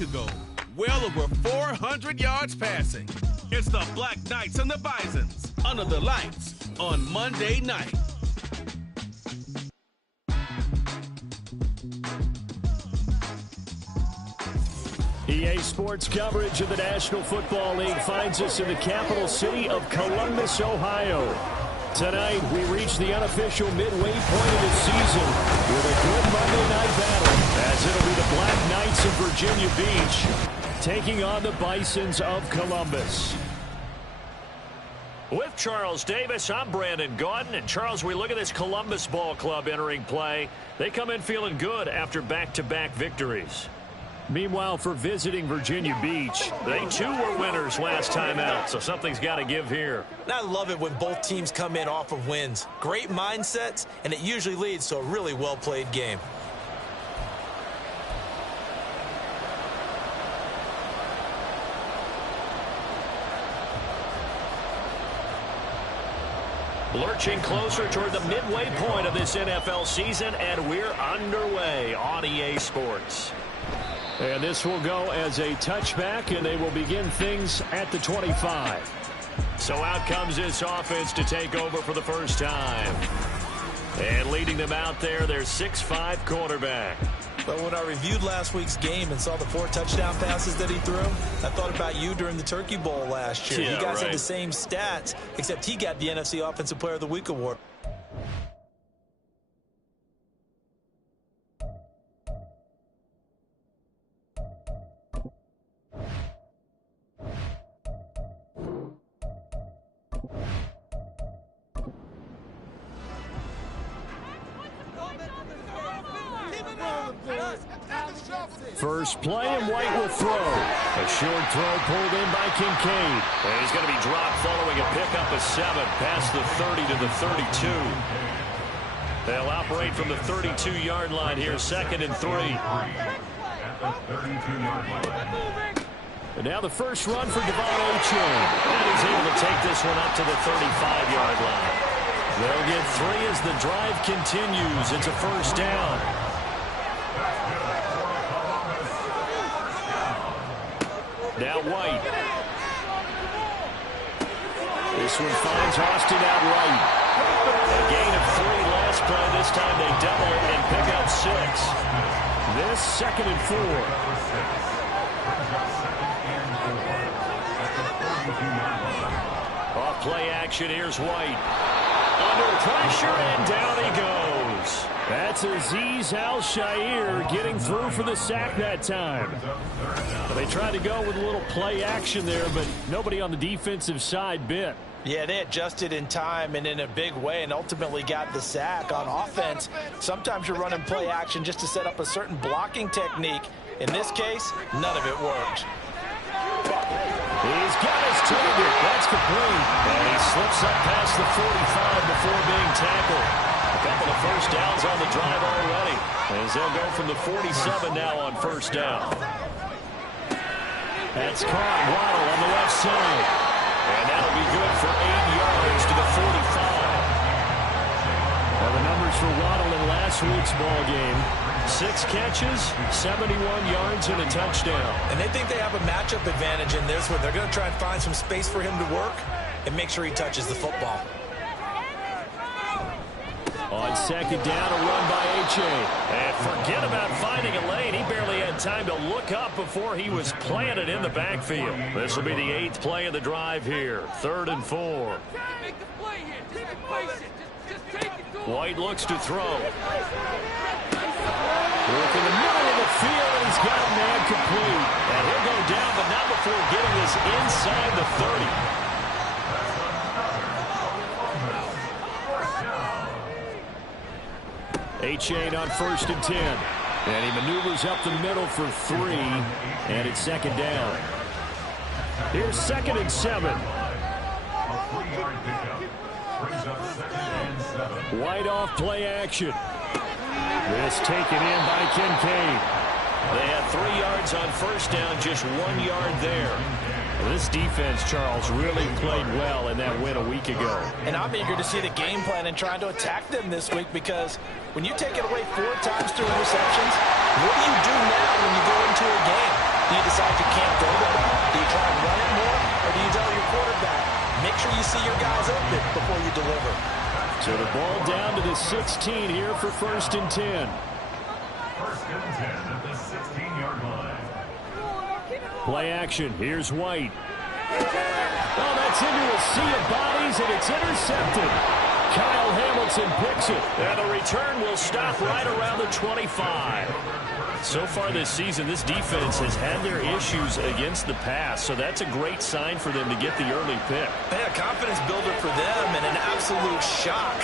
week ago. Well over 400 yards passing. It's the Black Knights and the Bisons under the lights on Monday night. EA Sports coverage of the National Football League finds us in the capital city of Columbus, Ohio. Tonight, we reach the unofficial midway point of the season with a good Monday night battle, as it'll be the Black Knights of Virginia Beach taking on the Bisons of Columbus. With Charles Davis, I'm Brandon Gaudin. And Charles, we look at this Columbus Ball Club entering play. They come in feeling good after back-to-back victories. Meanwhile, for visiting Virginia Beach, they too were winners last time out, so something's got to give here. And I love it when both teams come in off of wins. Great mindsets, and it usually leads to a really well-played game. Lurching closer toward the midway point of this NFL season, and we're underway on EA Sports. And this will go as a touchback, and they will begin things at the 25. So out comes this offense to take over for the first time. And leading them out there, their 6'5" quarterback. But when I reviewed last week's game and saw the 4 touchdown passes that he threw, I thought about you during the Turkey Bowl last year. Yeah, you guys right. had the same stats, except he got the NFC Offensive Player of the Week award. First play, and White will throw. A short throw pulled in by Kincaid. And he's going to be dropped following a pickup of 7 past the 30 to the 32. They'll operate from the 32-yard line here, 2nd and 3. And now the first run for Devon Achane. And he's able to take this one up to the 35-yard line. They'll get 3 as the drive continues. It's a first down. Now White. This one finds Austin out right. A gain of 3 last play. This time they double and pick up 6. This 2nd and 4. Off play action. Here's White. Under pressure, and down he goes. That's Azeez Al-Shaair getting through for the sack that time. They tried to go with a little play action there, but nobody on the defensive side bit. Yeah, they adjusted in time and in a big way and ultimately got the sack. On offense, sometimes you're running play action just to set up a certain blocking technique. In this case, none of it worked. He's got his target. That's complete. And he slips up past the 45 before being tackled. A couple of first downs on the drive already, as they'll go from the 47 now on first down. That's caught. Waddle on the left side. And that'll be good for 8 yards to the 45. Well, the numbers for Waddle in last week's ball game: 6 catches, 71 yards, and a touchdown. And they think they have a matchup advantage in this one. They're going to try and find some space for him to work and make sure he touches the football. On 2nd down, a run by Achane. And forget about finding a lane. He barely had time to look up before he was planted in the backfield. This will be the 8th play of the drive here. 3rd and 4. White looks to throw. Work in the middle of the field, and he's got a man complete. And he'll go down, but not before getting this inside the 30. Achane on 1st and 10. And he maneuvers up the middle for 3. And it's 2nd down. Here's 2nd and 7. White off play action. This taken in by Kincaid. They had 3 yards on first down, just 1 yard there. This defense, Charles, really played well in that win a week ago. And I'm eager to see the game plan and trying to attack them this week, because when you take it away 4 times through interceptions, what do you do now when you go into a game? Do decide you can't throw the ball? Do you try and run it more? Or do you tell your quarterback, make sure you see your guys open before you deliver? So the ball down to the 16 here for 1st and 10. 1st and 10 at the 16-yard line. Play action. Here's White. Oh, that's into a sea of bodies, and it's intercepted. Kyle Hamilton picks it. And the return will stop right around the 25. So far this season, this defense has had their issues against the pass, so that's a great sign for them to get the early pick. Yeah, confidence builder for them and an absolute shock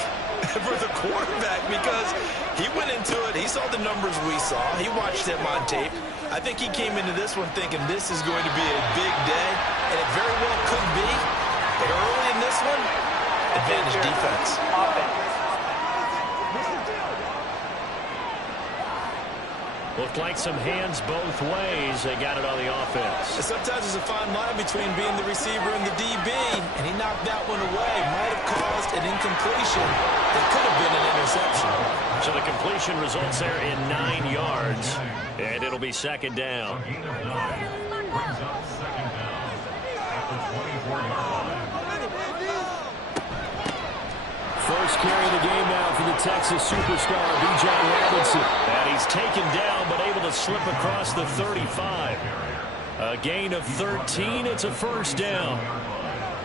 for the quarterback because he went into it. He saw the numbers we saw. He watched them on tape. I think he came into this one thinking this is going to be a big day, and it very well could be. But early in this one, advantage defense. Looked like some hands both ways. They got it on the offense. Sometimes there's a fine line between being the receiver and the DB, and he knocked that one away. Might have caused an incompletion that could have been an interception. So the completion results there in 9 yards, and it'll be 2nd down. Gain of 9 brings up 2nd down at the 24-yard line. First carry of the game now for the Texas superstar, Bijan Robinson. And he's taken down, but able to slip across the 35. A gain of 13. It's a 1st down.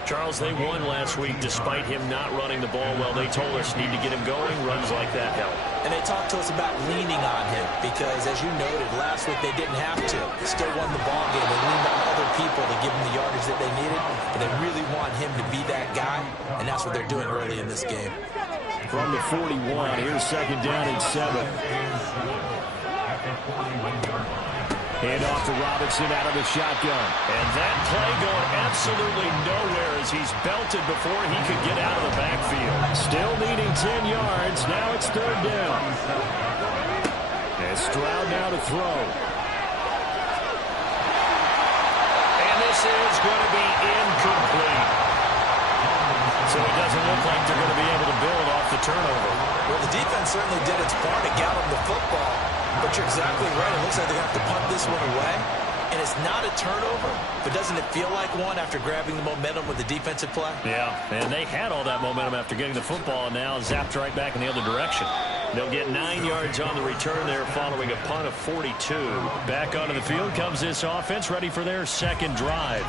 Charles, they won last week despite him not running the ball well. They told us need to get him going. Runs like that help. And they talked to us about leaning on him because, as you noted, last week they didn't have to. They still won the ball game. They leaned on other people to give them the yardage that they needed. But they really want him to be that guy, and that's what they're doing early in this game. From the 41, here's 2nd down and 7. Hand off to Robinson out of the shotgun. And that play going absolutely nowhere as he's belted before he could get out of the backfield. Still needing 10 yards. Now it's 3rd down. And Stroud now to throw. And this is going to be incomplete. So it doesn't look like they're going to be able to build off the turnover. Well, the defense certainly did its part to gallop the football. But you're exactly right. It looks like they're going to have to punt this one away. And it's not a turnover, but doesn't it feel like one after grabbing the momentum with the defensive play? Yeah, and they had all that momentum after getting the football and now zapped right back in the other direction. They'll get 9 yards on the return there following a punt of 42. Back onto the field comes this offense ready for their 2nd drive.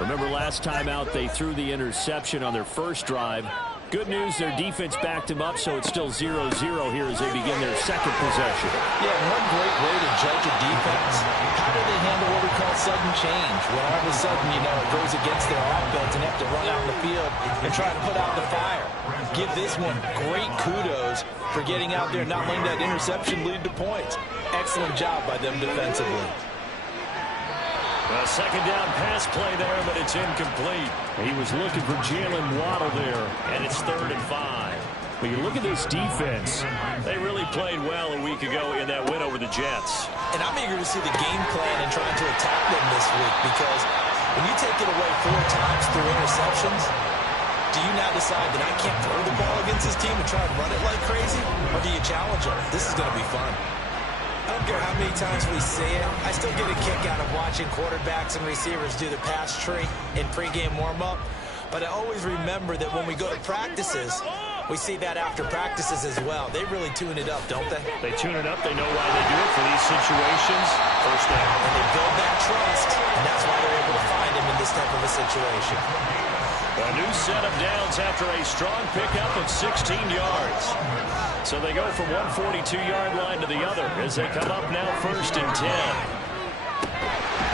Remember last time out they threw the interception on their 1st drive. Good news, their defense backed them up, so it's still 0-0 here as they begin their 2nd possession. Yeah, one great way to judge a defense. How do they handle what we call sudden change? When all of a sudden, you know, it goes against their offense and have to run out in the field and try to put out the fire. Give this one great kudos for getting out there and not letting that interception lead to points. Excellent job by them defensively. A 2nd down pass play there, but it's incomplete. He was looking for Jalen Waddle there. And it's 3rd and 5. When you look at this defense, they really played well a week ago in that win over the Jets. And I'm eager to see the game plan and trying to attack them this week because when you take it away 4 times through interceptions, do you now decide that I can't throw the ball against this team and try and run it like crazy? Or do you challenge them? This is going to be fun. I don't care how many times we see it. I still get a kick out of watching quarterbacks and receivers do the pass tree in pregame warm-up. But I always remember that when we go to practices, we see that after practices as well. They really tune it up, don't they? They tune it up. They know why they do it for these situations. 1st down. And they build that trust, and that's why they're able to find him in this type of a situation. A new set of downs after a strong pickup of 16 yards. So they go from one 42-yard line to the other as they come up now 1st and 10.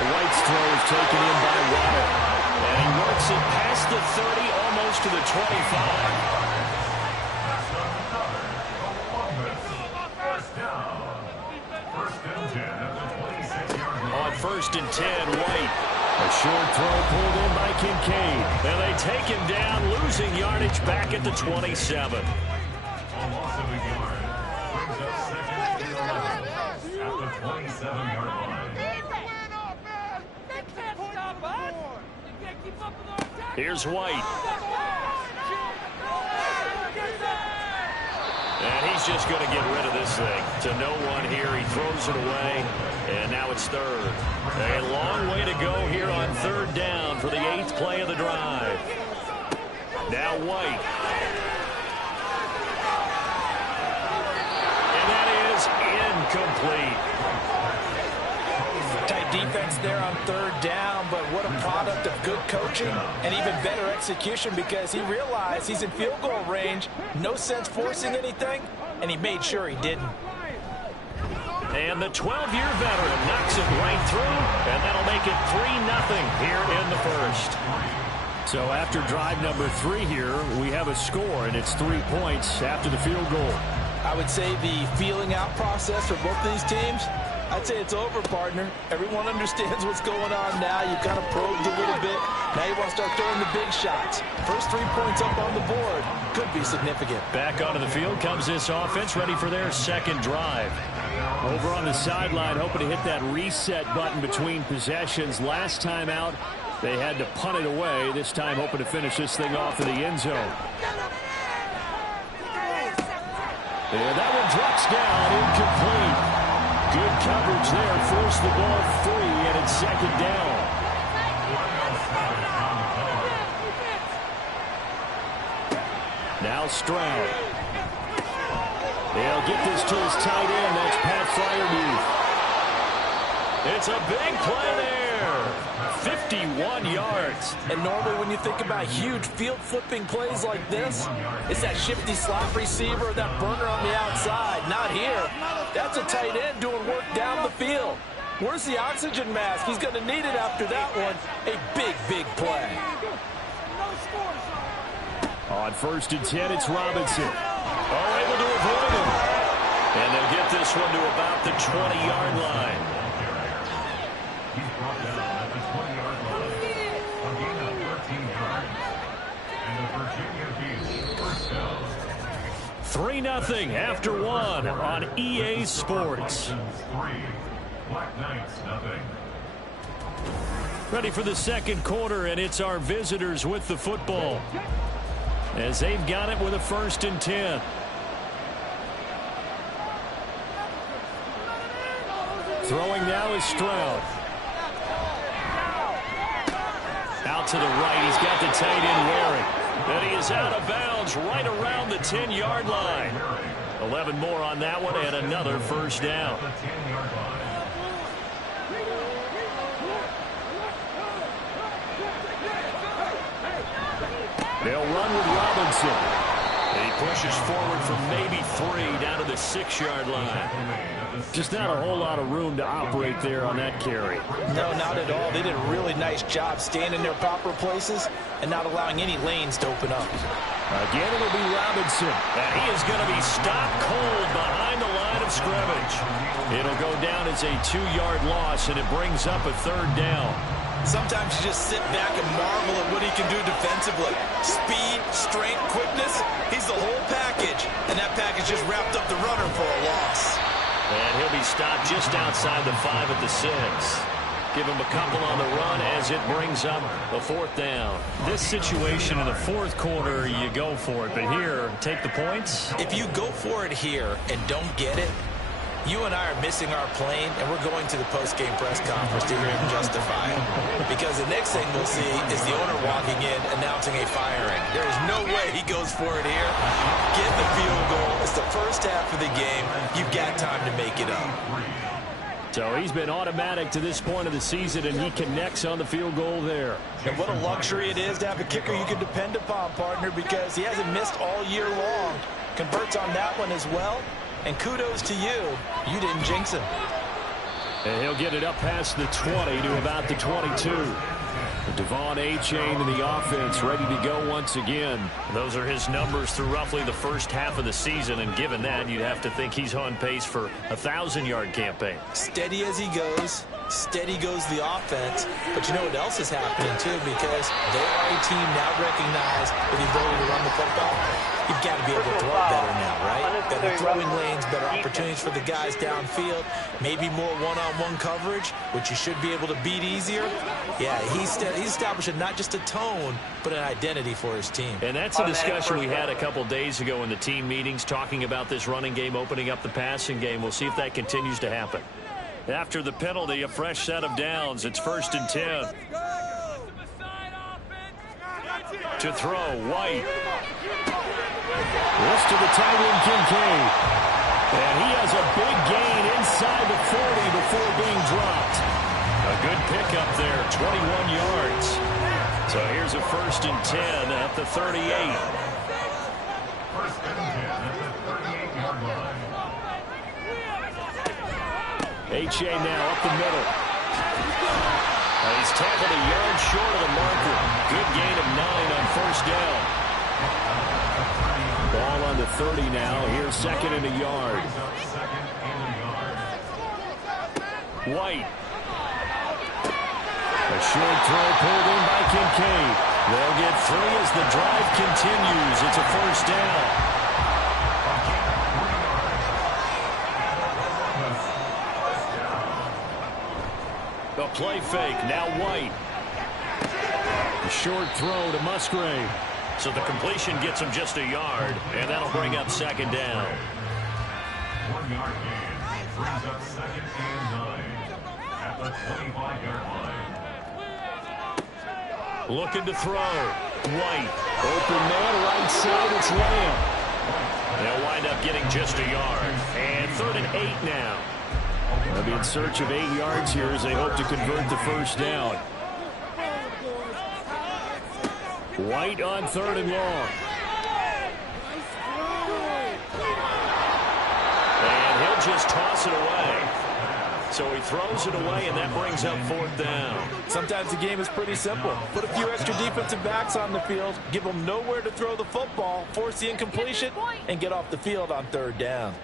White's throw is taken in by Waddle. And he works it past the 30, almost to the 25. On 1st and 10, White. A short throw pulled in by Kincaid. And they take him down, losing yardage back at the 27. A loss of a yard brings up 2nd and 11 at the 27-yard line. Here's White. And he's just going to get rid of this thing. To no one here. He throws it away. And now it's 3rd. A long go here on 3rd down for the 8th play of the drive. Now White. And that is incomplete. Tight defense there on 3rd down, but what a product of good coaching and even better execution, because he realized he's in field goal range. No sense forcing anything, and he made sure he didn't. And the 12-year veteran knocks it right through, and that'll make it 3-0 here in the first. So after drive number 3 here, we have a score, and it's 3 points after the field goal. I would say the feeling out process for both of these teams, I'd say it's over, partner. Everyone understands what's going on now. You kind of probed a little bit. Now you want to start throwing the big shots. First 3 points up on the board could be significant. Back onto the field comes this offense, ready for their second drive. Over on the sideline, hoping to hit that reset button between possessions. Last time out, they had to punt it away. This time hoping to finish this thing off in the end zone. And that one drops down, incomplete. Good coverage there, forced the ball free, and it's 2nd down. Now Stroud. They'll get this to his tight end. That's Pat Freiermuth. It's a big play there. 51 yards. And normally when you think about huge field flipping plays like this, it's that shifty slot receiver, that burner on the outside. Not here. That's a tight end doing work down the field. Where's the oxygen mask? He's going to need it after that one. A big, big play. On 1st and 10, it's Robinson. Oh, able to avoid him. And they'll get this one to about the 20-yard line. He's brought down at the 20-yard line. A gain of 13 yards. And the Virginia Beach first down. 3-0 after 1 on EA Sports. 3. Black Knights, nothing. Ready for the second quarter, and it's our visitors with the football, as they've got it with a 1st and 10. Throwing now is Stroud. Out to the right, he's got the tight end Waring. And he is out of bounds right around the 10-yard line. 11 more on that one, and another 1st down. They'll run with Robinson. And he pushes forward from maybe 3 down to the 6-yard line. Just not a whole lot of room to operate there on that carry. No, not at all. They did a really nice job staying in their proper places and not allowing any lanes to open up. Again, it'll be Robinson. And he is going to be stopped cold behind the line of scrimmage. It'll go down as a 2-yard loss, and it brings up a 3rd down. Sometimes you just sit back and marvel at what he can do defensively. Speed, strength, quickness, he's the whole package. And that package just wrapped up the runner for a loss. And he'll be stopped just outside the 5 at the 6. Give him a couple on the run as it brings up the 4th down. This situation in the 4th quarter, you go for it. But here, take the points. If you go for it here and don't get it, you and I are missing our plane, and we're going to the post-game press conference to hear him justify it. Because the next thing we'll see is the owner walking in, announcing a firing. There is no way he goes for it here. Get the field goal. It's the first half of the game. You've got time to make it up. So he's been automatic to this point of the season, and he connects on the field goal there. And what a luxury it is to have a kicker you can depend upon, partner, because he hasn't missed all year long. Converts on that one as well. And kudos to you. You didn't jinx him. And he'll get it up past the 20 to about the 22. Devon A-Chain in the offense, ready to go once again. Those are his numbers through roughly the first half of the season, and given that, you'd have to think he's on pace for a 1,000-yard campaign. Steady as he goes. Steady goes the offense. But you know what else is happening, too, because they are a team now recognized with the ability to run the football. You've got to be able to throw it better now, right? Better throwing lanes, better opportunities for the guys downfield, maybe more one-on-one coverage, which you should be able to beat easier. Yeah, he's establishing not just a tone, but an identity for his team. And that's a discussion we had a couple days ago in the team meetings, talking about this running game opening up the passing game. We'll see if that continues to happen. After the penalty, a fresh set of downs. It's 1st and 10. To throw, White. This to the tight end, Kincaid. And he has a big gain inside the 40 before being dropped. A good pickup there, 21 yards. So here's a 1st and 10 at the 38. 1st and 10 at the 38-yard line. H.A. now up the middle. He's tackled a yard short of the marker. Good gain of 9 on 1st down. Ball on the 30 now. Here's 2nd and a yard. White. A short throw pulled in by Kincaid. They'll get 3 as the drive continues. It's a 1st down. A play fake. Now White. A short throw to Musgrave. So the completion gets him just a yard, and that'll bring up 2nd down. 1-yard gain brings up 2nd and 9 at the 25-yard line. Looking to throw. White. Open man right side. It's Lamb. They'll wind up getting just a yard. And 3rd and 8 now. They'll be in search of 8 yards here as they hope to convert the 1st down. White on 3rd and long. And he'll just toss it away. So he throws it away, and that brings up 4th down. Sometimes the game is pretty simple. Put a few extra defensive backs on the field, give them nowhere to throw the football, force the incompletion, and get off the field on 3rd down.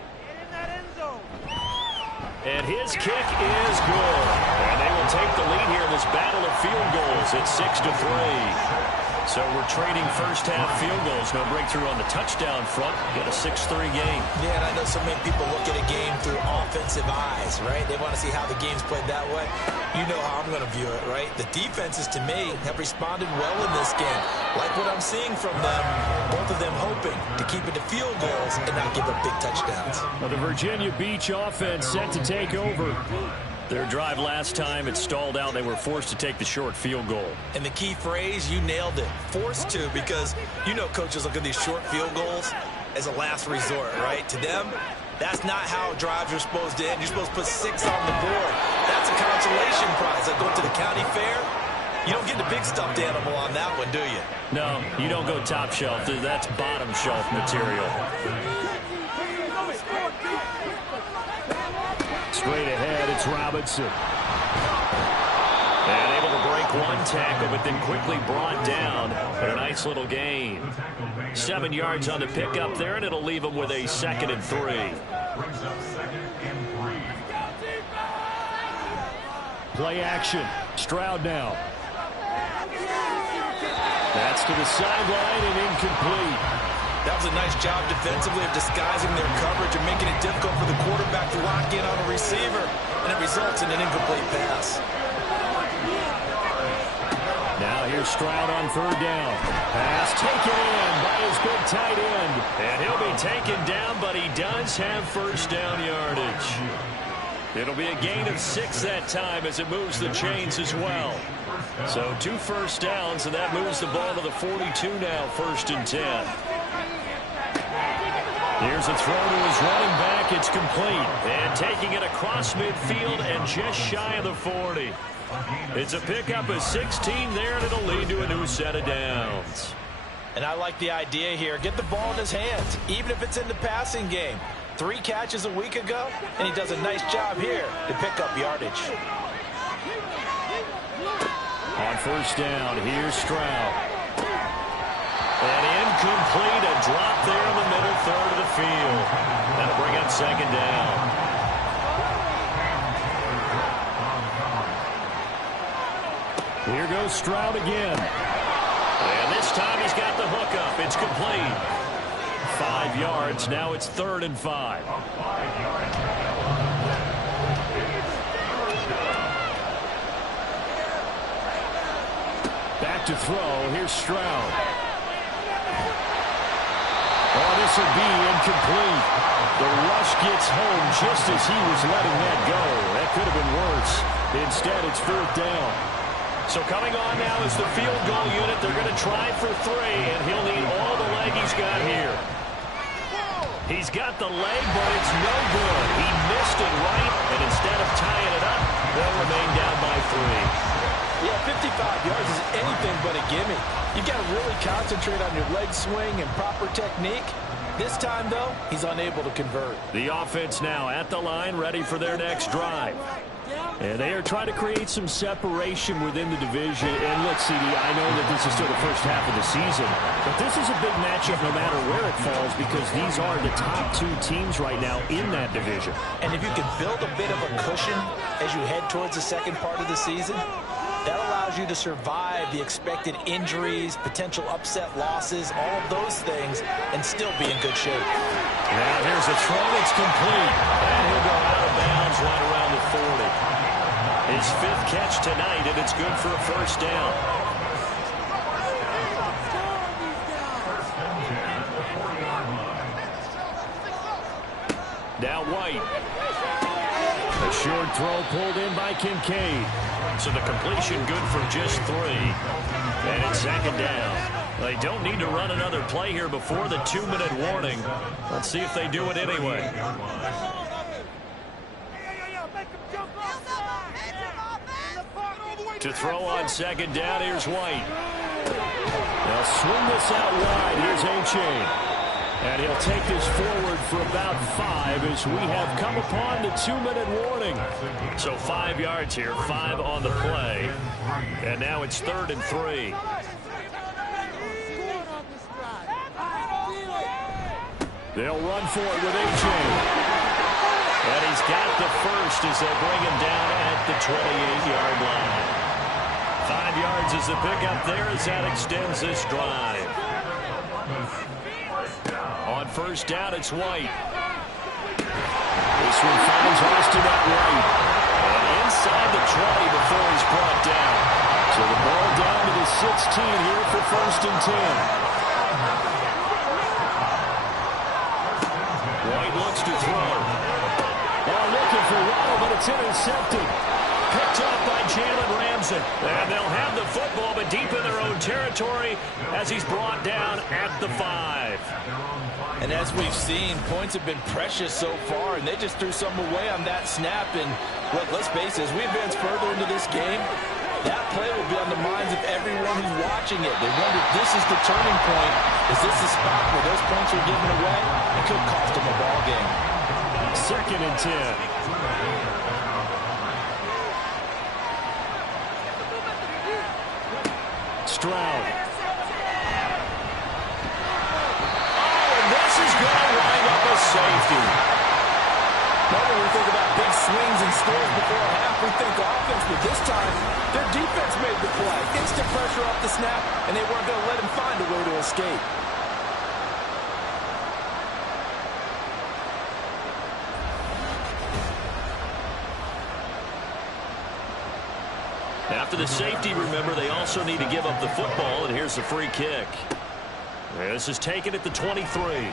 And his kick is good. And they will take the lead here in this battle of field goals at 6-3. So we're trading first-half field goals. No breakthrough on the touchdown front. Get a 6-3 game. Yeah, and I know so many people look at a game through offensive eyes, right? They want to see how the game's played that way. You know how I'm going to view it, right? The defenses, to me, have responded well in this game. Like what I'm seeing from them, both of them hoping to keep it to field goals and not give up big touchdowns. Well, the Virginia Beach offense set to take over. Their drive last time, it stalled out. They were forced to take the short field goal. And the key phrase, you nailed it. Forced to, because you know coaches look at these short field goals as a last resort, right? To them, that's not how drives are supposed to end. You're supposed to put 6 on the board. That's a consolation prize. Like going to the county fair, you don't get the big stuffed animal on that one, do you? No, you don't go top shelf. That's bottom shelf material. Straight ahead, it's Robinson. And able to break one tackle, but then quickly brought down. But a nice little gain. 7 yards on the pickup there, and it'll leave him with a 2nd and 3. Play action. Stroud now. That's to the sideline and incomplete. That was a nice job defensively of disguising their coverage and making it difficult for the quarterback to lock in on a receiver, and it results in an incomplete pass. Now here's Stroud on 3rd down. Pass taken in by his big tight end. And he'll be taken down, but he does have 1st down yardage. It'll be a gain of 6 that time as it moves the chains as well. So 2 first downs, and that moves the ball to the 42 now, 1st and 10. Here's a throw to his running back. It's complete. And taking it across midfield and just shy of the 40. It's a pickup of 16 there, and it'll lead to a new set of downs. And I like the idea here. Get the ball in his hands, even if it's in the passing game. 3 catches a week ago, and he does a nice job here to pick up yardage. On 1st down, here's Stroud. And incomplete, a drop there in the middle 3rd of the field. That'll bring up 2nd down. Here goes Stroud again. And this time he's got the hook up. It's complete. 5 yards. Now it's 3rd and 5. Back to throw. Here's Stroud. Oh, this will be incomplete. The rush gets home just as he was letting that go. That could have been worse. Instead, it's 4th down. So coming on now is the field goal unit. They're going to try for 3, and he'll need all the leg he's got here. He's got the leg, but it's no good. He missed it right, and instead of tying it up, they'll remain down by 3. Yeah, 55 yards is anything but a gimme. You've got to really concentrate on your leg swing and proper technique. This time, though, he's unable to convert. The offense now at the line, ready for their next drive. And they are trying to create some separation within the division. And look, CD, I know that this is still the first half of the season, but this is a big matchup no matter where it falls because these are the top 2 teams right now in that division. And if you can build a bit of a cushion as you head towards the second part of the season, that allows you to survive the expected injuries, potential upset losses, all of those things, and still be in good shape. Now here's a throw that's complete. And he'll go out of bounds right around the 40. His 5th catch tonight, and it's good for a 1st down. Now White. A short throw pulled in by Kincaid. So the completion good for just 3. And it's 2nd down. They don't need to run another play here before the 2-minute warning. Let's see if they do it anyway. To throw on 2nd down, here's White. They'll swing this out wide. Here's A-Chain. And he'll take this forward for about 5 as we have come upon the 2-minute warning. So 5 yards here, 5 on the play. And now it's 3rd and 3. They'll run for it with A-Chain. And he's got the first as they bring him down at the 28-yard line. 5 yards is the pickup there as that extends this drive. On 1st down, it's White. This one finds Austin at right. And inside the 20 before he's brought down. So the ball down to the 16 here for 1st and 10. White looks to throw. Oh, looking for Waddle, but it's intercepted. Picked up by Jalen Ramsey. And they'll have the football, but deep in their own territory as he's brought down at the 5. And as we've seen, points have been precious so far, and they just threw some away on that snap. And look, let's face it, as we advance further into this game, that play will be on the minds of everyone who's watching it. They wonder if this is the turning point. Is this the spot where those points are given away? It could cost them a ball game. 2nd and 10. Stroud. This is going to wind up a safety. Normally we think about big swings and scores before a half. We think offense, but this time their defense made the play. Instant pressure off the snap, and they weren't going to let him find a way to escape. After the safety, remember, they also need to give up the football, and here's the free kick. This is taken at the 23.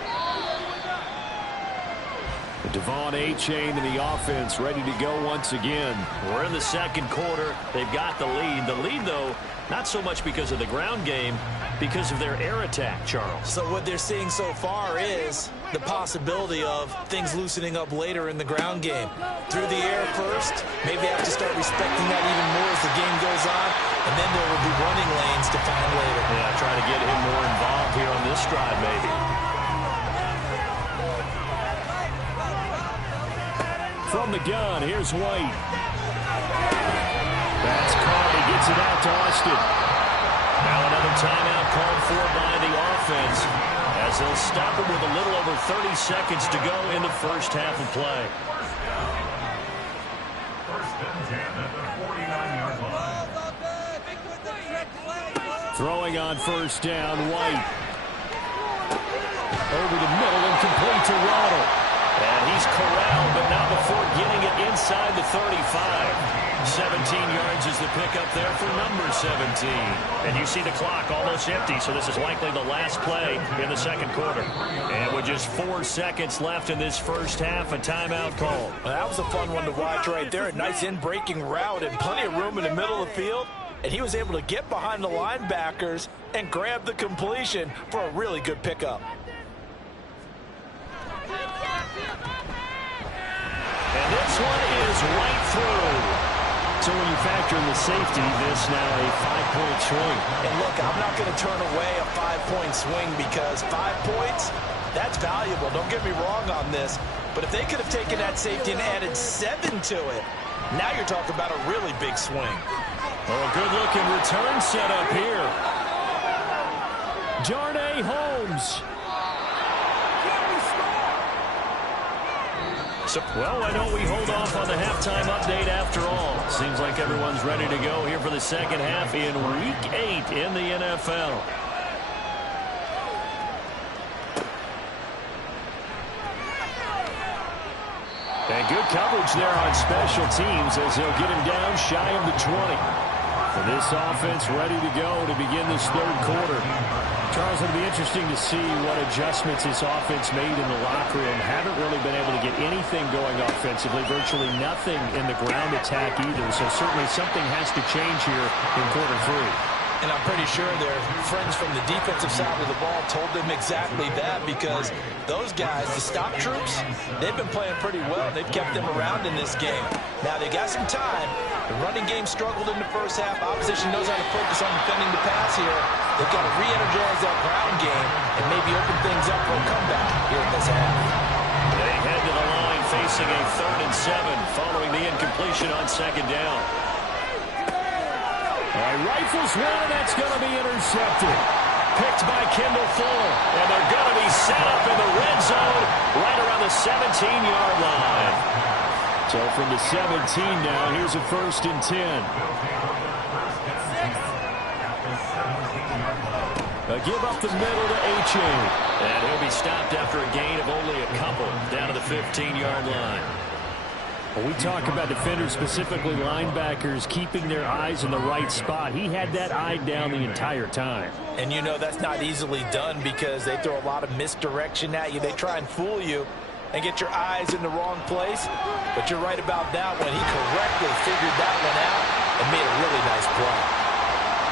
Devon A-Chain in the offense, ready to go once again. We're in the 2nd quarter. They've got the lead. The lead, though, not so much because of the ground game, because of their air attack, Charles. So what they're seeing so far is the possibility of things loosening up later in the ground game. Through the air first, maybe they have to start respecting that even more as the game goes on, and then there will be running lanes to find later. Yeah, try to get him more involved here on this drive, maybe. From the gun, here's White. That's caught. He gets it out to Austin. Now another timeout called for by the offense as they'll stop him with a little over 30 seconds to go in the 1st half of play. 1st and 10 at the 49-yard line. Throwing on 1st down, White. Over the middle and complete to Waddle. And he's corralled, but not before getting it inside the 35. 17 yards is the pickup there for number 17. And you see the clock almost empty, so this is likely the last play in the second quarter. And with just 4 seconds left in this first half, a timeout call. Well, that was a fun one to watch right there. A nice in-breaking route and plenty of room in the middle of the field. And he was able to get behind the linebackers and grab the completion for a really good pickup. And this one is right through. So when you factor in the safety, this now a 5-point swing. And look, I'm not going to turn away a 5-point swing because 5 points, that's valuable. Don't get me wrong on this. But if they could have taken that safety and added 7 to it, now you're talking about a really big swing. Oh, a good-looking return set up here. Darnay Holmes. Well, why don't we hold off on the halftime update after all? Seems like everyone's ready to go here for the second half in Week 8 in the NFL. And good coverage there on special teams as they'll get him down shy of the 20. And this offense ready to go to begin this third quarter. Charles, it'll be interesting to see what adjustments this offense made in the locker room. Haven't really been able to get anything going offensively, virtually nothing in the ground attack either. So certainly something has to change here in quarter 3. And I'm pretty sure their friends from the defensive side of the ball told them exactly that because those guys, the stop troops, they've been playing pretty well. They've kept them around in this game. Now, they got some time. The running game struggled in the first half. Opposition knows how to focus on defending the pass here. They've got to re-energize that ground game and maybe open things up for a comeback here in this half. They head to the line facing a 3rd and 7 following the incompletion on second down. All right, rifles one, and that's going to be intercepted. Picked by Kendall Full, and they're going to be set up in the red zone right around the 17-yard line. So from the 17 now, here's a 1st and 10. A give up the middle to H.A. And he'll be stopped after a gain of only a couple down to the 15-yard line. When we talk about defenders, specifically linebackers, keeping their eyes in the right spot, he had that eye down the entire time. And you know that's not easily done because they throw a lot of misdirection at you. They try and fool you and get your eyes in the wrong place. But you're right about that one. He correctly figured that one out and made a really nice play.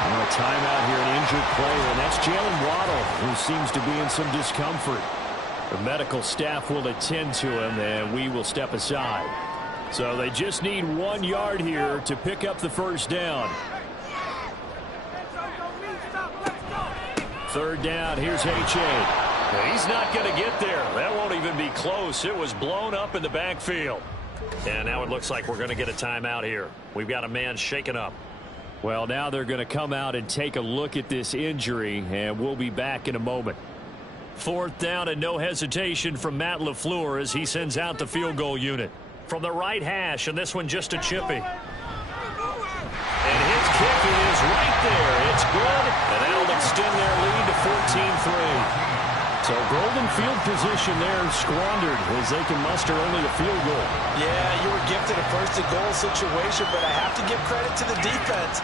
A timeout here, an injured player, and that's Jalen Waddle, who seems to be in some discomfort. The medical staff will attend to him, and we will step aside. So they just need 1 yard here to pick up the first down. 3rd down, here's H.A. He's not going to get there. That won't even be close. It was blown up in the backfield. And now it looks like we're going to get a timeout here. We've got a man shaken up. Well, now they're going to come out and take a look at this injury, and we'll be back in a moment. 4th down and no hesitation from Matt LaFleur as he sends out the field goal unit. From the right hash, and this one just a chippy. And his kick is right there. It's good, and that'll extend their lead to 14-3. So golden field position there squandered as they can muster only a field goal. Yeah, you were gifted a first-and-goal situation, but I have to give credit to the defense.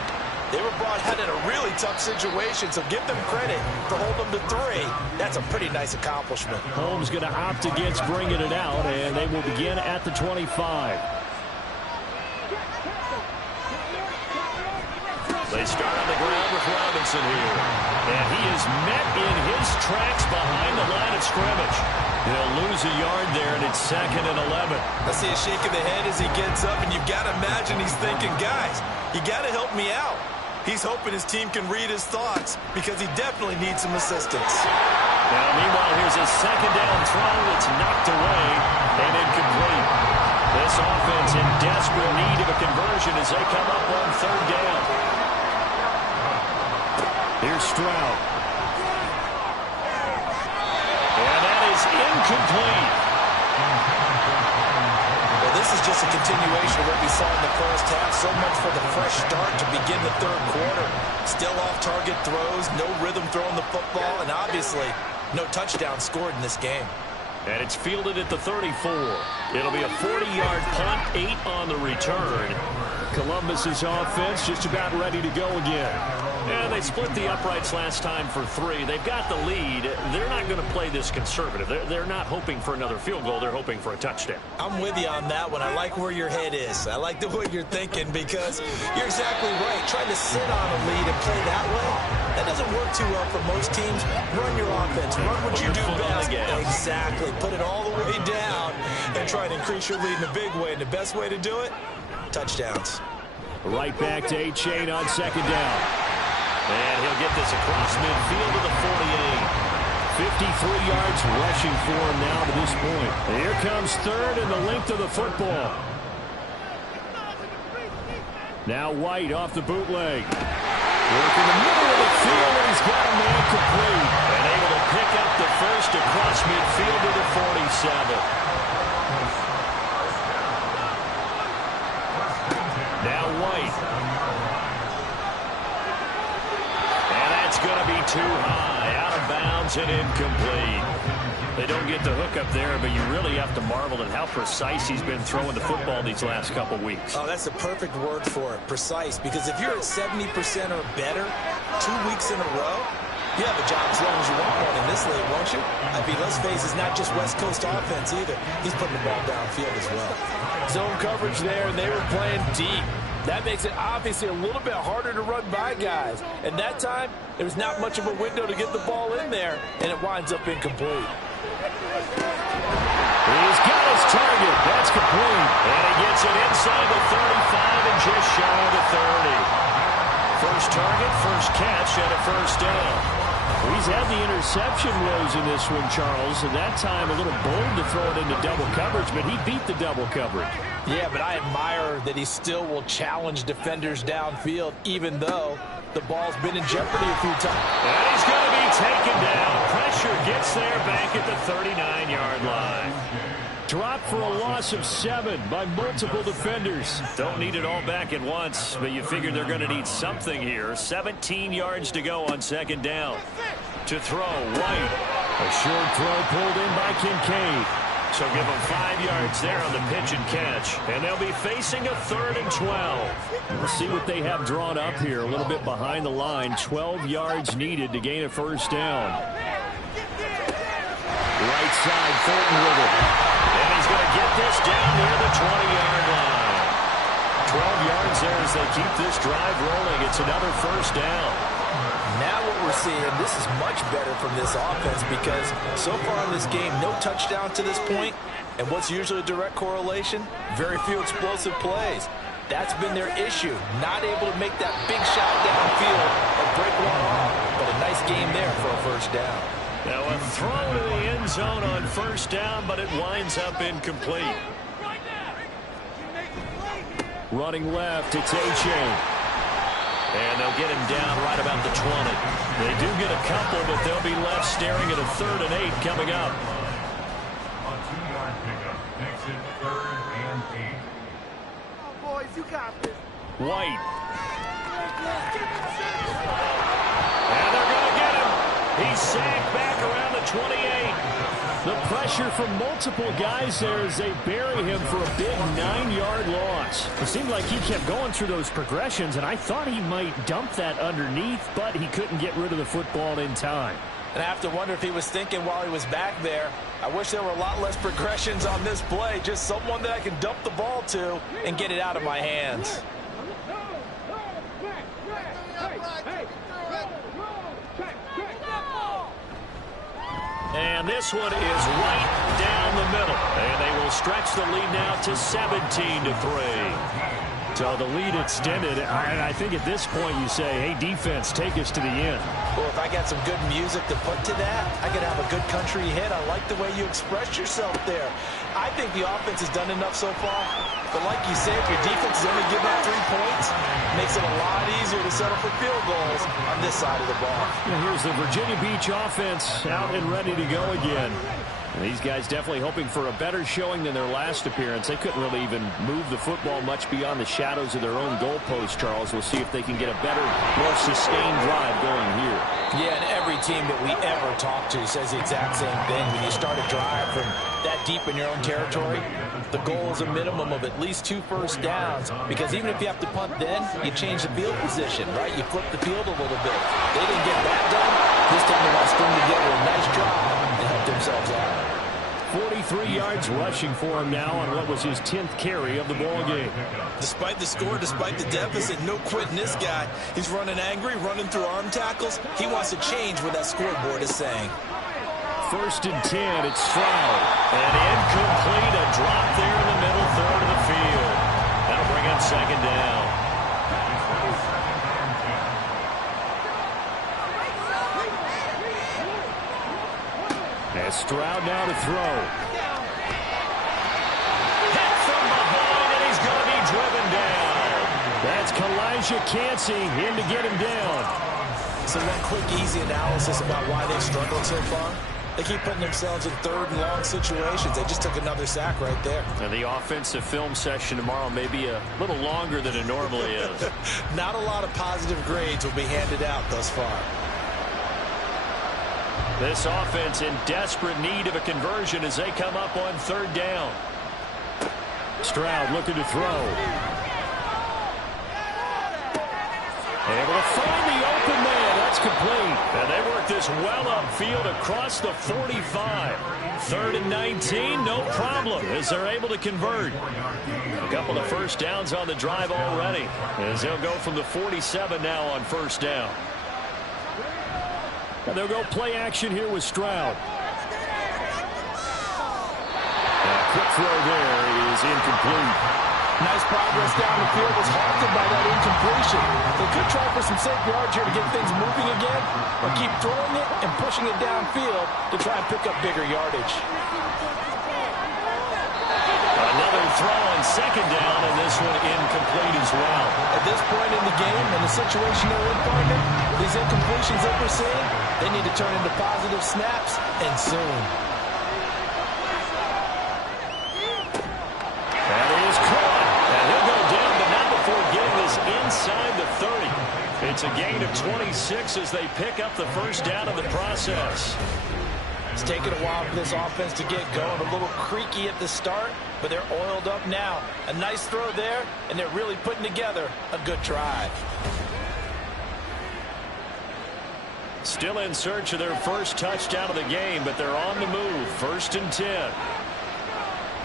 They were brought out in a really tough situation, so give them credit for holding them to 3. That's a pretty nice accomplishment. Holmes going to opt against bringing it out, and they will begin at the 25. They start on the ground with Robinson here. And he is met in his tracks behind the line of scrimmage. They'll lose a yard there, and it's 2nd and 11. I see a shake of the head as he gets up, and you've got to imagine he's thinking, guys, you got to help me out. He's hoping his team can read his thoughts because he definitely needs some assistance. Now, meanwhile, here's a 2nd down throw that's knocked away and incomplete. This offense in desperate need of a conversion as they come up on 3rd down. Here's Stroud. And that is incomplete. Well, this is just a continuation of what we saw in the first half. So much for the fresh start to begin the 3rd quarter. Still off-target throws, no rhythm throwing the football, and obviously no touchdown scored in this game. And it's fielded at the 34. It'll be a 40-yard punt, 8 on the return. Columbus's offense just about ready to go again. And they split the uprights last time for 3. They've got the lead. They're not going to play this conservative. They're not hoping for another field goal. They're hoping for a touchdown. I'm with you on that one. I like where your head is. I like the way you're thinking because you're exactly right. Trying to sit on a lead and play that way, that doesn't work too well for most teams. Run your offense. Run what you do best. Exactly. Put it all the way down and try to increase your lead in a big way. And the best way to do it, touchdowns. Right back to A-Chain on second down. And he'll get this across midfield to the 48. 53 yards rushing for him now to this point. Here comes third and the length of the football. Now White off the bootleg. Work in the middle of the field, and he's got a man complete. And able to pick up the first across midfield to the 47. Now White. And that's going to be too high. Out of bounds and incomplete. They don't get the hook up there, but you really have to marvel at how precise he's been throwing the football these last couple weeks. Oh, that's the perfect word for it, precise. Because if you're at 70% or better 2 weeks in a row, you have a job as long as you want one in this league, won't you? I mean, let's face it, it's not just West Coast offense either. He's putting the ball downfield as well. Zone coverage there, and they were playing deep. That makes it obviously a little bit harder to run by guys. And that time, there was not much of a window to get the ball in there, and it winds up incomplete. He's got his target. That's complete. And he gets it inside the 35 and just shy of the 30. First target, first catch, and a first down. He's had the interception woes in this one, Charles, and that time a little bold to throw it into double coverage, but he beat the double coverage. Yeah, but I admire that he still will challenge defenders downfield, even though the ball's been in jeopardy a few times. And he's going to be taken down. Pressure gets there back at the 39-yard line. Drop for a loss of 7 by multiple defenders. Don't need it all back at once, but you figure they're going to need something here. 17 yards to go on second down. To throw, White. A short throw pulled in by Kincaid. So give them 5 yards there on the pitch and catch. And they'll be facing a 3rd and 12. We'll see what they have drawn up here. A little bit behind the line. 12 yards needed to gain a first down. Right side, Fulton with it. And he's going to get this down near the 20-yard line. 12 yards there as they keep this drive rolling. It's another first down. Now what we're seeing, this is much better from this offense because so far in this game, no touchdown to this point. And what's usually a direct correlation? Very few explosive plays. That's been their issue. Not able to make that big shot downfield or break one off. But a nice game there for a first down. Now a throw to the end zone on first down, but it winds up incomplete. Running left, it's A-Chain. And they'll get him down right about the 20. They do get a couple, but they'll be left staring at a 3rd and 8 coming up. A 2-yard pickup makes it 3rd and 8. Oh, boys, you got this. White. And they're going to get him. He's sacked back around the 28. The pressure from multiple guys there as they bury him for a big 9-yard loss. It seemed like he kept going through those progressions, and I thought he might dump that underneath, but he couldn't get rid of the football in time. And I have to wonder if he was thinking while he was back there, I wish there were a lot less progressions on this play. Just someone that I can dump the ball to and get it out of my hands. And this one is right down the middle. And they will stretch the lead now to 17-3. So the lead extended. I think at this point you say, hey, defense, take us to the end. Well, if I got some good music to put to that, I could have a good country hit. I like the way you express yourself there. I think the offense has done enough so far. But like you say, if your defense is only giving up 3 points, it makes it a lot easier to settle for field goals on this side of the ball. And here's the Virginia Beach offense out and ready to go again. And these guys definitely hoping for a better showing than their last appearance. They couldn't really even move the football much beyond the shadows of their own goalpost, Charles. We'll see if they can get a better, more sustained drive going here. Yeah, and every team that we ever talk to says the exact same thing. When you start a drive from that deep in your own territory, the goal is a minimum of at least 2 first downs, because even if you have to punt then, you change the field position, right? You flip the field a little bit. They didn't get that done. This time they want to string together a nice drive and help themselves out. 43 yards rushing for him now on what was his 10th carry of the ball game. Despite the score, despite the deficit, no quitting this guy. He's running angry, running through arm tackles. He wants to change what that scoreboard is saying. 1st and 10, it's Stroud. And incomplete, a drop there in the middle third of the field. That'll bring up 2nd down. And Stroud now to throw. Hit from behind, and he's going to be driven down. That's Kalijah Cansey in to get him down. So that quick, easy analysis about why they've struggled so far. They keep putting themselves in 3rd and long situations. They just took another sack right there. And the offensive film session tomorrow may be a little longer than it normally is. Not a lot of positive grades will be handed out thus far. This offense in desperate need of a conversion as they come up on 3rd down. Stroud looking to throw. Able to find the open man. That's complete. And they work this well upfield across the 45. 3rd and 19, no problem as they're able to convert. A couple of first downs on the drive already as they'll go from the 47 now on 1st down. And they'll go play action here with Stroud. A quick throw there is incomplete. Nice progress down the field was halted by that incompletion. They could try for some safe yards here to get things moving again, or keep throwing it and pushing it downfield to try and pick up bigger yardage. Another throw on 2nd down, and this one incomplete as well. At this point in the game, and the situation they're in, partner, these incompletions that we're seeing, they need to turn into positive snaps, and soon. That is caught. And he'll go down, but not before getting this inside the 30. It's a gain of 26 as they pick up the 1st down in the process. It's taken a while for this offense to get going. A little creaky at the start, but they're oiled up now. A nice throw there, and they're really putting together a good drive. Still in search of their first touchdown of the game, but they're on the move. 1st and 10.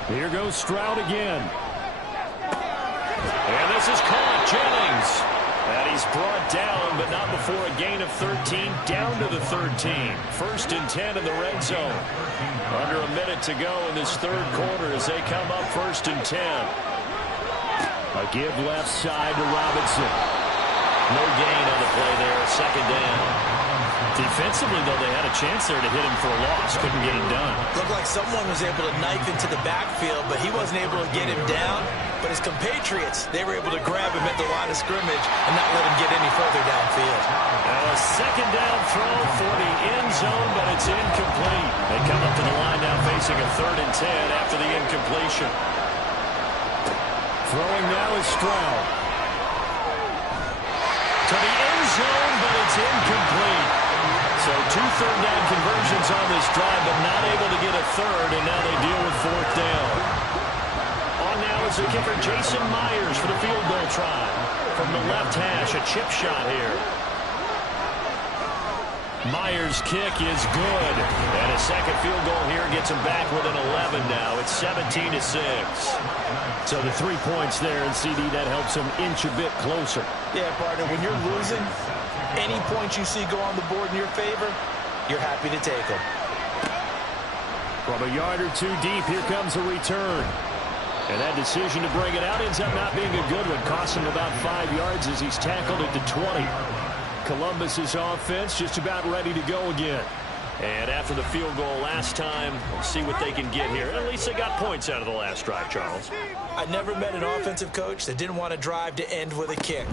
Here goes Stroud again. And this is caught. Jennings. And he's brought down, but not before a gain of 13, down to the 13. 1st and 10 in the red zone. Under a minute to go in this 3rd quarter as they come up 1st and 10. A give left side to Robinson. No gain on the play there, 2nd down. Defensively, though, they had a chance there to hit him for a loss. Couldn't get it done. Looked like someone was able to knife into the backfield, but he wasn't able to get him down. But his compatriots, they were able to grab him at the line of scrimmage and not let him get any further downfield. Now a 2nd down throw for the end zone, but it's incomplete. They come up to the line now facing a 3rd and 10 after the incompletion. Throwing now is Stroud. To the end zone, but it's incomplete. So 2 third-down conversions on this drive, but not able to get a 3rd, and now they deal with 4th down. On now is the kicker, Jason Myers, for the field goal try. From the left hash, a chip shot here. Myers' kick is good. And a 2nd field goal here gets him back within 11 now. It's 17-6. So the 3 points there, and CD, that helps him inch a bit closer. Yeah, partner, when you're losing, any points you see go on the board in your favor, you're happy to take them. From a yard or 2 deep, here comes a return. And that decision to bring it out ends up not being a good one. Costs him about 5 yards as he's tackled it to 20. Columbus's offense just about ready to go again. And after the field goal last time, we'll see what they can get here. At least they got points out of the last drive, Charles. I never met an offensive coach that didn't want to drive to end with a kick.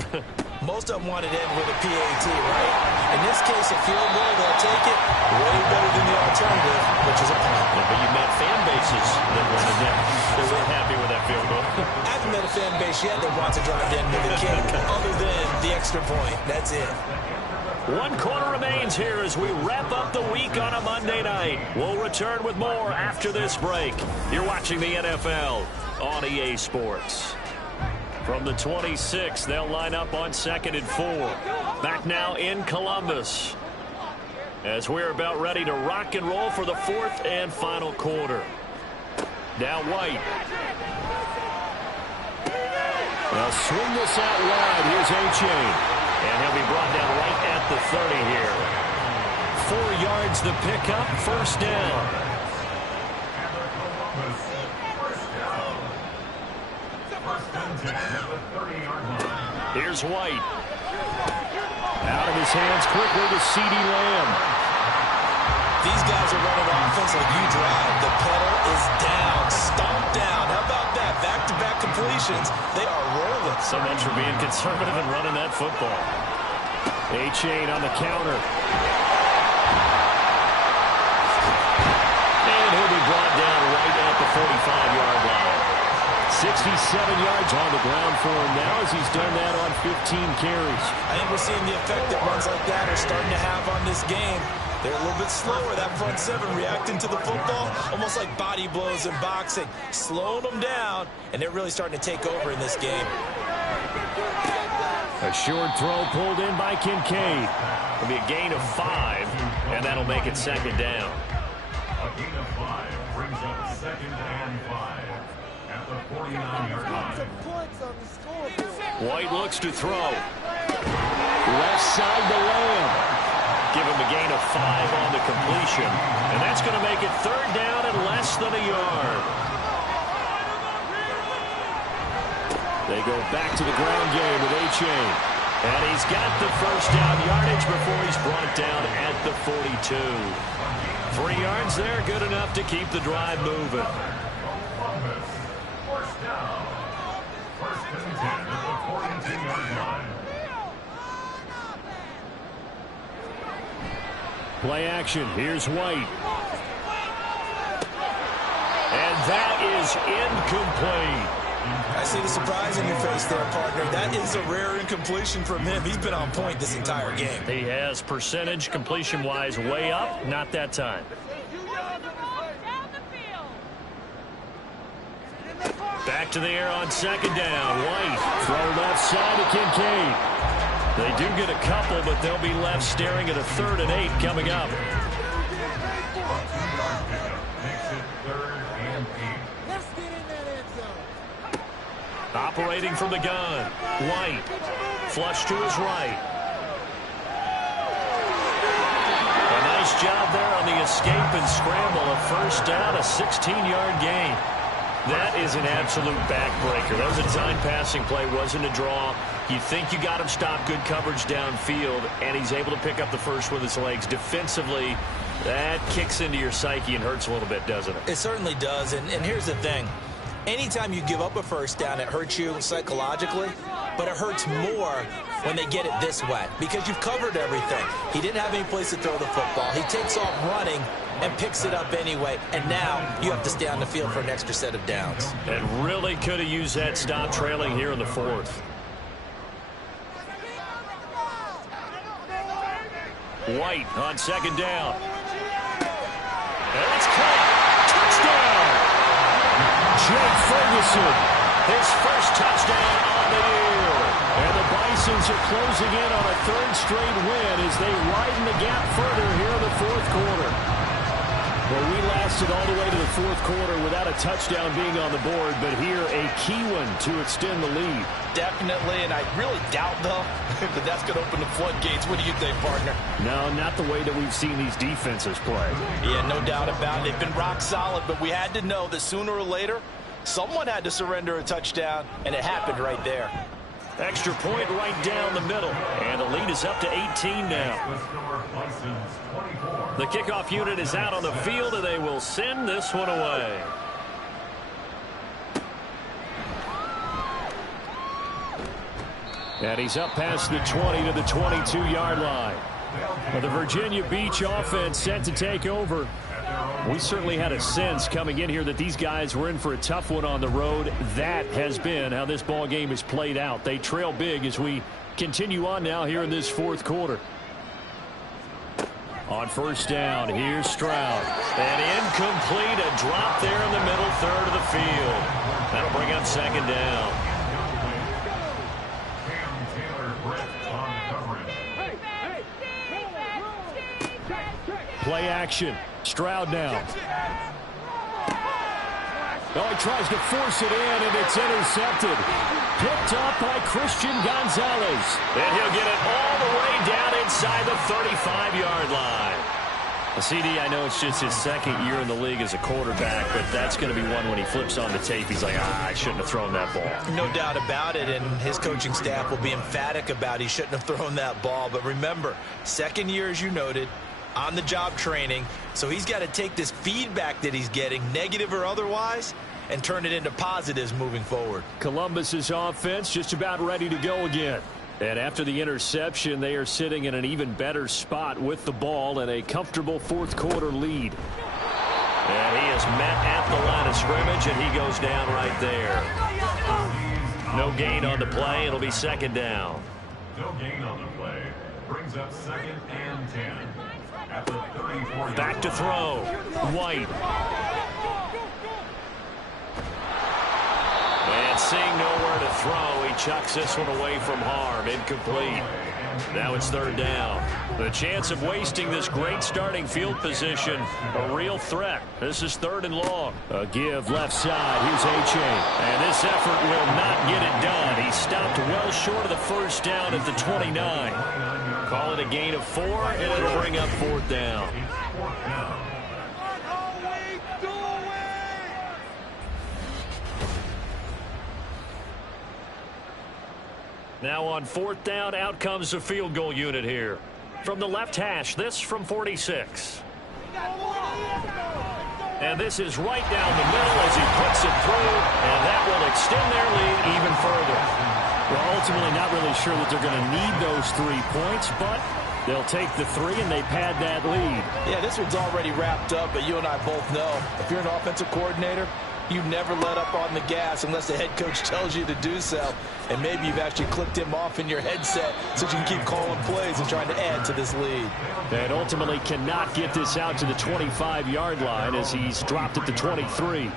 Most of them want it in with a PAT, right? In this case, a field goal, they'll take it way better than the alternative, which is a punt. Yeah, but you met fan bases that wanted that. They weren't happy with that field goal. I haven't met a fan base yet that wants to drive in with a kick other than the extra point. That's it. 1 quarter remains here as we wrap up the week on a Monday night. We'll return with more after this break. You're watching the NFL on EA Sports. From the 26, they'll line up on 2nd and 4. Back now in Columbus as we're about ready to rock and roll for the 4th and final quarter. Now White. They'll swing this out wide. Here's A-Chain. And he'll be brought down right at the 30 here. 4 yards the pickup, first down. Here's White. Out of his hands quickly to CeeDee Lamb. These guys are running offense like you drive. The pedal is down, stomped down. How about that? Back-to-back completions. They are rolling. So much for being conservative and running that football. A-Chain on the counter. And he'll be brought down right at the 45-yard line. 67 yards on the ground for him now as he's done that on 15 carries. I think we're seeing the effect that runs like that are starting to have on this game. They're a little bit slower, that front seven, reacting to the football, almost like body blows in boxing, slowing them down, and they're really starting to take over in this game. A short throw pulled in by Kincaid. It'll be a gain of 5, and that'll make it 2nd down. A gain of 5 brings up 2nd and 5 at the 49-yard line. White looks to throw. Left side to Lamb. Give him a gain of 5 on the completion. And that's going to make it 3rd down and less than a yard. They go back to the ground game with A-Chain. And he's got the first down yardage before he's brought down at the 42. 3 yards there, good enough to keep the drive moving. First down. 1st and 10 at the 42-yard line. Play action. Here's White. And that is incomplete. I see the surprise in your face there, partner. That is a rare incompletion from him. He's been on point this entire game. He has percentage completion-wise way up. Not that time. Back to the air on 2nd down. White. Throw left side to Kincaid. They do get a couple, but they'll be left staring at a 3rd and 8 coming up. Operating from the gun. White. Flush to his right. A nice job there on the escape and scramble. A first down, a 16-yard gain. That is an absolute backbreaker. That was a time passing play, wasn't a draw. You think you got him stopped, good coverage downfield, and he's able to pick up the first with his legs. Defensively, that kicks into your psyche and hurts a little bit, doesn't it? It certainly does, and here's the thing. Anytime you give up a first down, it hurts you psychologically, but it hurts more when they get it this way because you've covered everything. He didn't have any place to throw the football. He takes off running and picks it up anyway, and now you have to stay on the field for an extra set of downs. And really could have used that stop trailing here in the 4th. White on 2nd down. And it's caught. Touchdown! Jake Ferguson. His first touchdown on the year. And the Bisons are closing in on a 3rd straight win as they widen the gap further here in the 4th quarter. Well, we lasted all the way to the 4th quarter without a touchdown being on the board, but here a key one to extend the lead. Definitely, and I really doubt, though, that that's going to open the floodgates. What do you think, partner? No, not the way that we've seen these defenses play. Yeah, no doubt about it. They've been rock solid, but we had to know that sooner or later, someone had to surrender a touchdown, and it happened right there. Extra point right down the middle. And the lead is up to 18 now. The kickoff unit is out on the field, and they will send this one away. And he's up past the 20 to the 22-yard line. Well, the Virginia Beach offense set to take over. We certainly had a sense coming in here that these guys were in for a tough one on the road. That has been how this ball game is played out. They trail big as we continue on now here in this fourth quarter. On first down, here's Stroud. And incomplete, a drop there in the middle third of the field. That'll bring up second down. Play action. Stroud now. Oh, he tries to force it in, and it's intercepted. Picked up by Christian Gonzalez. And he'll get it all the way down inside the 35-yard line. CD, I know it's just his second year in the league as a quarterback, but that's going to be one when he flips on the tape. He's like, I shouldn't have thrown that ball. No doubt about it, and his coaching staff will be emphatic about he shouldn't have thrown that ball. But remember, second year, as you noted, on-the-job training, so he's got to take this feedback that he's getting, negative or otherwise, and turn it into positives moving forward. Columbus's offense just about ready to go again. And after the interception, they are sitting in an even better spot with the ball and a comfortable fourth quarter lead. And he is met at the line of scrimmage, and he goes down right there. No gain on the play. It'll be second down. No gain on the play. Brings up second and 10. At the 34-yard Back to throw. White. And seeing nowhere to throw, he chucks this one away from harm. Incomplete. Now it's third down. The chance of wasting this great starting field position, a real threat. This is third and long. A give left side. Here's H.A. And this effort will not get it done. He stopped well short of the first down at the 29. Call it a gain of 4, and it'll bring up fourth down. Now on fourth down, out comes the field goal unit here. From the left hash, this from 46. And this is right down the middle as he puts it through, and that will extend their lead even further. Well, ultimately not really sure that they're going to need those 3 points, but they'll take the 3 and they pad that lead. Yeah, this one's already wrapped up, but you and I both know if you're an offensive coordinator, you never let up on the gas unless the head coach tells you to do so. And maybe you've actually clicked him off in your headset so you can keep calling plays and trying to add to this lead. And ultimately cannot get this out to the 25-yard line as he's dropped at the 23.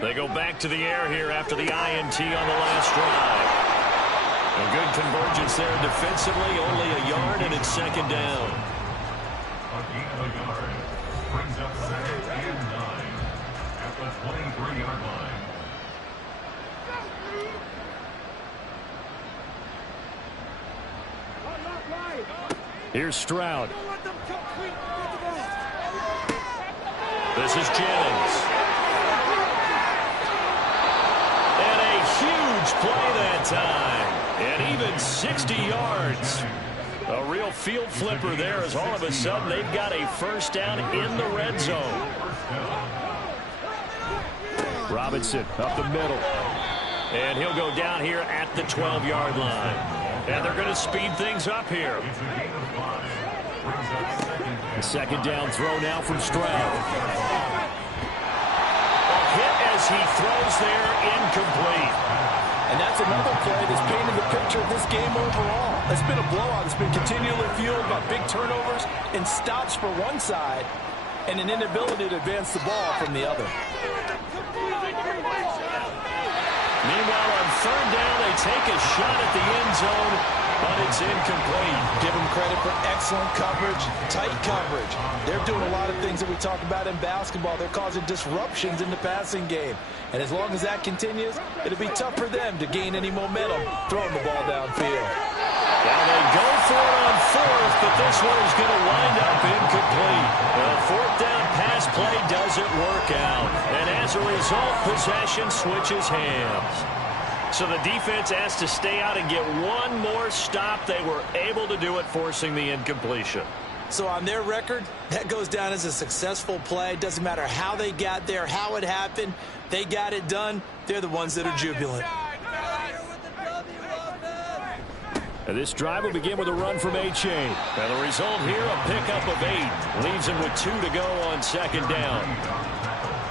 They go back to the air here after the INT on the last drive. A good convergence there defensively, only a yard, and it's second down. A gain of a yard. Brings up second and 9. At the 23-yard line. Here's Stroud. This is Jennings. And a huge play that time. And even 60 yards. A real field flipper there as all of a sudden they've got a first down in the red zone. Robinson up the middle. And he'll go down here at the 12-yard line. And they're going to speed things up here. The second down throw now from Stroud. A hit as he throws there, incomplete. And that's another play that's painted the picture of this game overall. It's been a blowout. It's been continually fueled by big turnovers and stops for one side and an inability to advance the ball from the other. Meanwhile, on third down, they take a shot at the end zone, but it's incomplete. Give them credit for excellent coverage, tight coverage. They're doing a lot of things that we talk about in basketball. They're causing disruptions in the passing game. And as long as that continues, it'll be tough for them to gain any momentum throwing the ball downfield. Now they go for it on fourth, but this one is going to wind up incomplete. The fourth down pass play doesn't work out. And as a result, possession switches hands. So the defense has to stay out and get one more stop. They were able to do it, forcing the incompletion. So on their record, that goes down as a successful play. Doesn't matter how they got there, how it happened. They got it done. They're the ones that are jubilant. And this drive will begin with a run from A-Chain. And the result here, a pickup of 8. Leaves him with 2 to go on second down.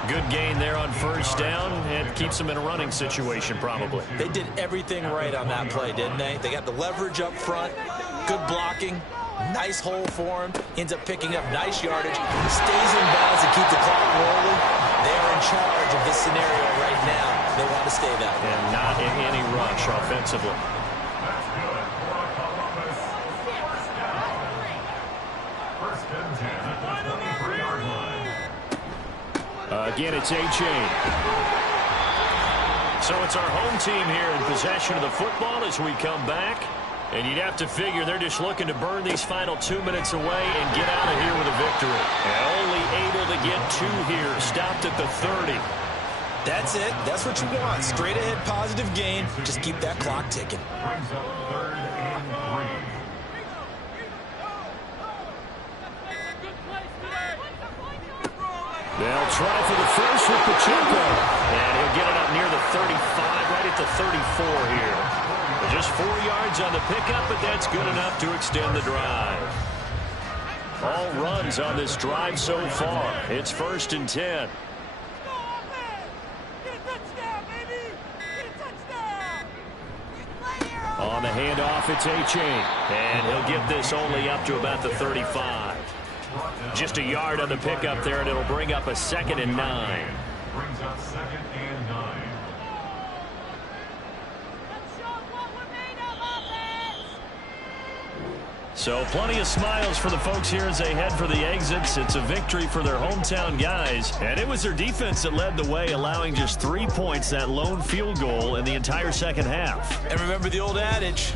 Good gain there on first down, and keeps him in a running situation probably. They did everything right on that play, didn't they? They got the leverage up front, good blocking, nice hole for him, ends up picking up nice yardage, stays in bounds to keep the clock rolling. They are in charge of this scenario right now. They want to stay that way. And not in any rush offensively. That's good for Columbus. First and 10 at the 23-yard line. Again, it's A-Chain. So it's our home team here in possession of the football as we come back. And you'd have to figure they're just looking to burn these final 2 minutes away and get out of here with a victory. And only able to get 2 here. Stopped at the 30. That's it. That's what you want. Straight ahead positive gain. Just keep that clock ticking. Brings up 3rd and 3. They'll try for the first with Pacheco. And he'll get it up near the 35, right at the 34 here. Just 4 yards on the pickup, but that's good enough to extend the drive. All runs on this drive so far. It's 1st and 10. On the handoff, it's A-Chain. And he'll get this only up to about the 35. Just a yard on the pickup there, and it'll bring up a 2nd and 9. Brings up 2nd and 9. So plenty of smiles for the folks here as they head for the exits. It's a victory for their hometown guys. And it was their defense that led the way, allowing just 3 points, that lone field goal in the entire second half. And remember the old adage,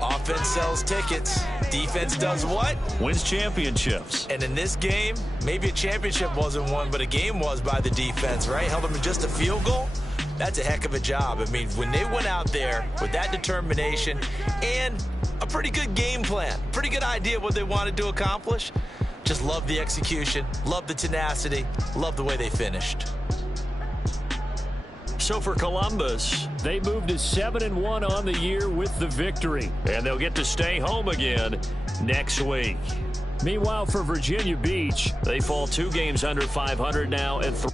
offense sells tickets. Defense does what? Wins championships. And in this game, maybe a championship wasn't won, but a game was by the defense, right? Held them to just a field goal. That's a heck of a job. I mean, when they went out there with that determination and a pretty good game plan, pretty good idea of what they wanted to accomplish, just love the execution, love the tenacity, love the way they finished. So for Columbus, They moved to 7-1 on the year with the victory. and they'll get to stay home again next week. Meanwhile, for Virginia Beach, They fall 2 games under 500 now at 3.